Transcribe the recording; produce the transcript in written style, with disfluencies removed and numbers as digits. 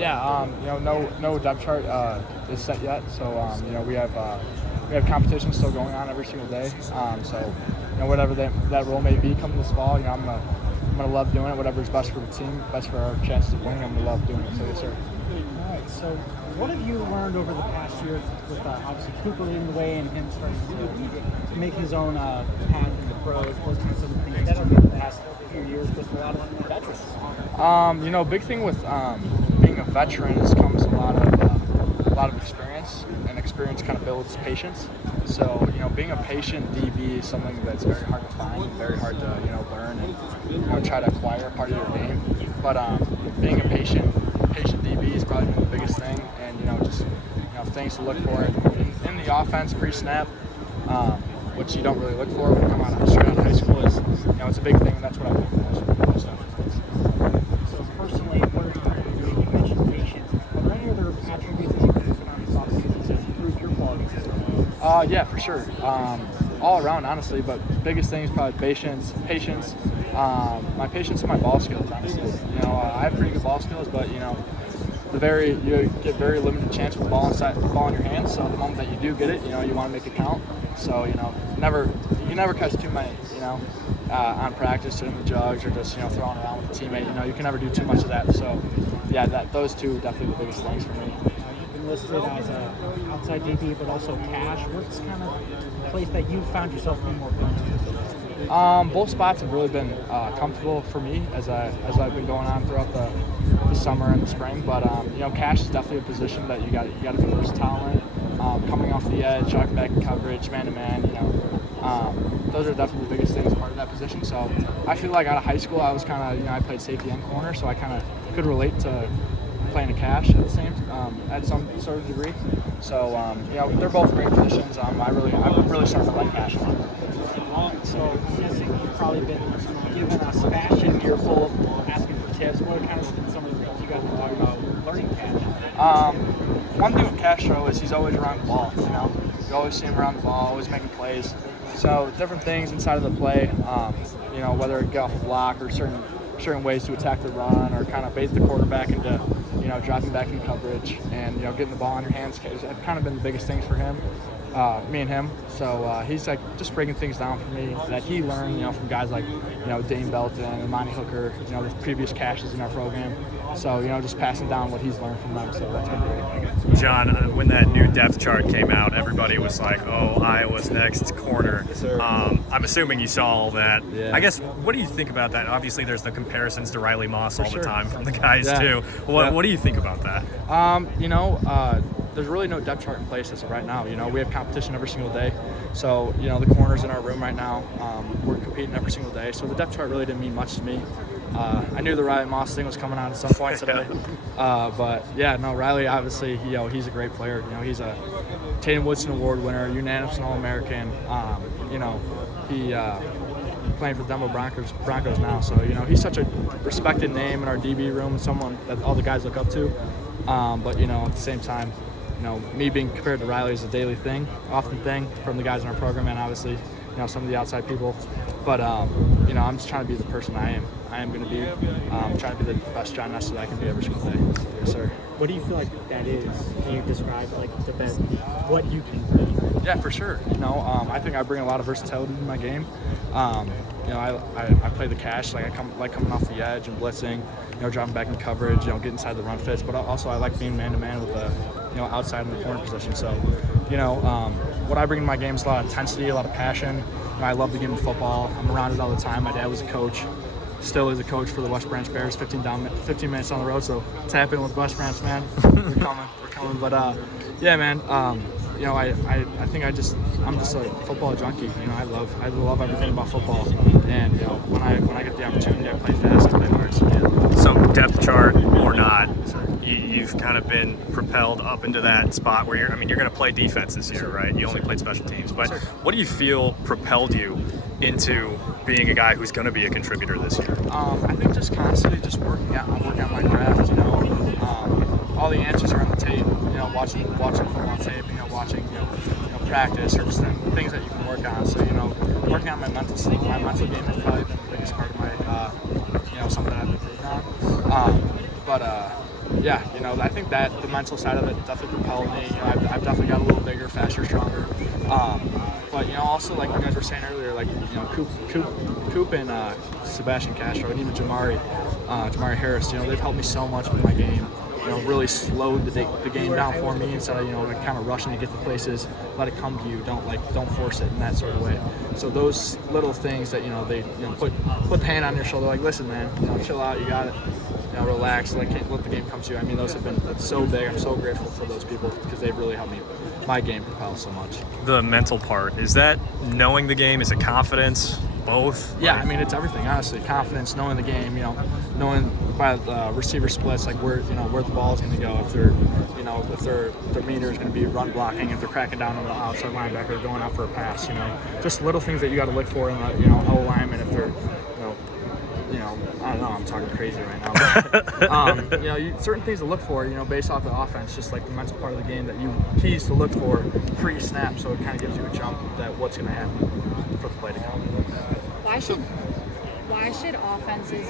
No depth chart is set yet. So we have competition still going on every single day. So whatever that role may be coming this fall, I'm gonna love doing it. Whatever's best for the team, best for our chances of winning, I'm gonna love doing it. So yes, sir. All right. So what have you learned over the past year with obviously Cooper leading the way and him starting to make his own path in the pros? What kind of some things that over the past few years with a lot of veterans? Big thing with being a veteran is comes a lot of experience, and experience kind of builds patience. So being a patient DB is something that's very hard to find, very hard to learn and try to acquire a part of your game. But being a patient DB is probably been the biggest thing, and just things to look for in the offense pre-snap, which you don't really look for when you come straight out of high school. Is it's a big thing, and that's what I look for most of. So personally, you mentioned patience. Are there any other attributes that you can put on the soft skills to improve your qualities? Yeah, for sure. All around, honestly, but biggest thing is probably patience. My patience and my ball skills, honestly. I have pretty good ball skills, but you get very limited chance with the ball in your hands. So the moment that you do get it, you want to make it count. So you can never catch too many, on practice or in the jugs or just throwing around with a teammate. You can never do too much of that. So yeah, those two are definitely the biggest things for me. You've been listed as an outside DB, but also cash. What's kind of the place that you found yourself being more comfortable? Both spots have really been comfortable for me as I've been going on throughout the summer and the spring. But cash is definitely a position that you got to be versatile in. Coming off the edge, dropping back in coverage, man to man. Those are definitely the biggest things part of that position. So I feel like out of high school, I was kind of I played safety and corner, so I kind of could relate to playing a cash at some sort of degree. So they're both great positions. I'm really starting to like cash a lot. So I'm guessing you've probably been given a Sebastian earful of asking for tips. What kind of been some of the things you guys been talking about learning cash? One thing with Cash Show is he's always around the ball. You always see him around the ball, always making plays. So different things inside of the play. Whether it get off a block or certain ways to attack the run or kind of bait the quarterback into dropping back in coverage and getting the ball in your hands have kind of been the biggest things for him. Me and him. So he's like just breaking things down for me that he learned, from guys like, Dane Belton and Monty Hooker, the previous cashes in our program. So, just passing down what he's learned from them. So that's been great. John, when that new depth chart came out, everybody was like, oh, Iowa's next corner. Yes, sir. I'm assuming you saw all that. Yeah. I guess, what do you think about that? Obviously, there's the comparisons to Riley Moss all the time from the guys, Yeah. too. What do you think about that? There's really no depth chart in place as of right now. We have competition every single day. So, the corners in our room right now, we're competing every single day. So the depth chart really didn't mean much to me. I knew the Riley Moss thing was coming on at some point today. But yeah, no, Riley, obviously, he's a great player. He's a Tatum Woodson Award winner, unanimous All-American. He playing for the Denver Broncos now. So, he's such a respected name in our DB room and someone that all the guys look up to. But, at the same time, me being compared to Riley is a daily thing, often thing from the guys in our program and obviously, some of the outside people. But, I'm just trying to be the person I am. I am going to be trying to be the best John Nestor that I can be every single day. Yes, sir. What do you feel like that is? Can you describe the best, what you can be? Yeah, for sure. I think I bring a lot of versatility to my game. I play the cash, like coming off the edge and blitzing, dropping back in coverage, get inside the run fits. But also I like being man-to-man with the, outside in the corner position. So, what I bring to my game is a lot of intensity, a lot of passion. I love the game of football. I'm around it all the time. My dad was a coach, still is a coach for the West Branch Bears. 15 minutes on the road, so tap in with West Branch, man. We're coming. But yeah, man. I think I'm just a football junkie. I love everything about football. And when I get the opportunity, I play fast, I play hard. So, yeah. So depth chart or not, you've kind of been propelled up into that spot where you're going to play defense this year, right? You only played special teams, but what do you feel propelled you into being a guy who's going to be a contributor this year? I think just constantly just working out my craft. All the answers are on the tape. Watching football tape. Watching practice or just things that you can work on. So working on my mental game has probably been the biggest part of my something that I've been improving on. But yeah, you know, I think that the mental side of it definitely propelled me. You know, I've definitely got a little bigger, faster, stronger. But you know, also like you guys were saying earlier, like you know, Coop and Sebastian Castro, and even Jamari Harris. You know, they've helped me so much with my game. You know, really slowed the game down for me instead of, you know, like kind of rushing to get to places. Let it come to you. Don't force it in that sort of way. So those little things that, you know, they, you know, put the hand on your shoulder, like, listen, man, you know, chill out. You got it. You know, relax. Like, let the game come to you. I mean, those have been so big. I'm so grateful for those people because they've really helped me my game propel so much. The mental part, is that knowing the game? Is it confidence? Both? Yeah, I mean, it's everything, honestly. Confidence, knowing the game, you know, knowing by receiver splits, like where the ball is going to go. If they're, you know, if their meter is going to be run blocking, if they're cracking down on the outside linebacker, going out for a pass, you know, just little things that you got to look for in the, you know, O lineman. If they're, you know, I don't know, I'm talking crazy right now. But, you know, certain things to look for, you know, based off the offense, just like the mental part of the game that you keys to look for pre-snap, so it kind of gives you a jump that what's going to happen for the play to come. Why should offenses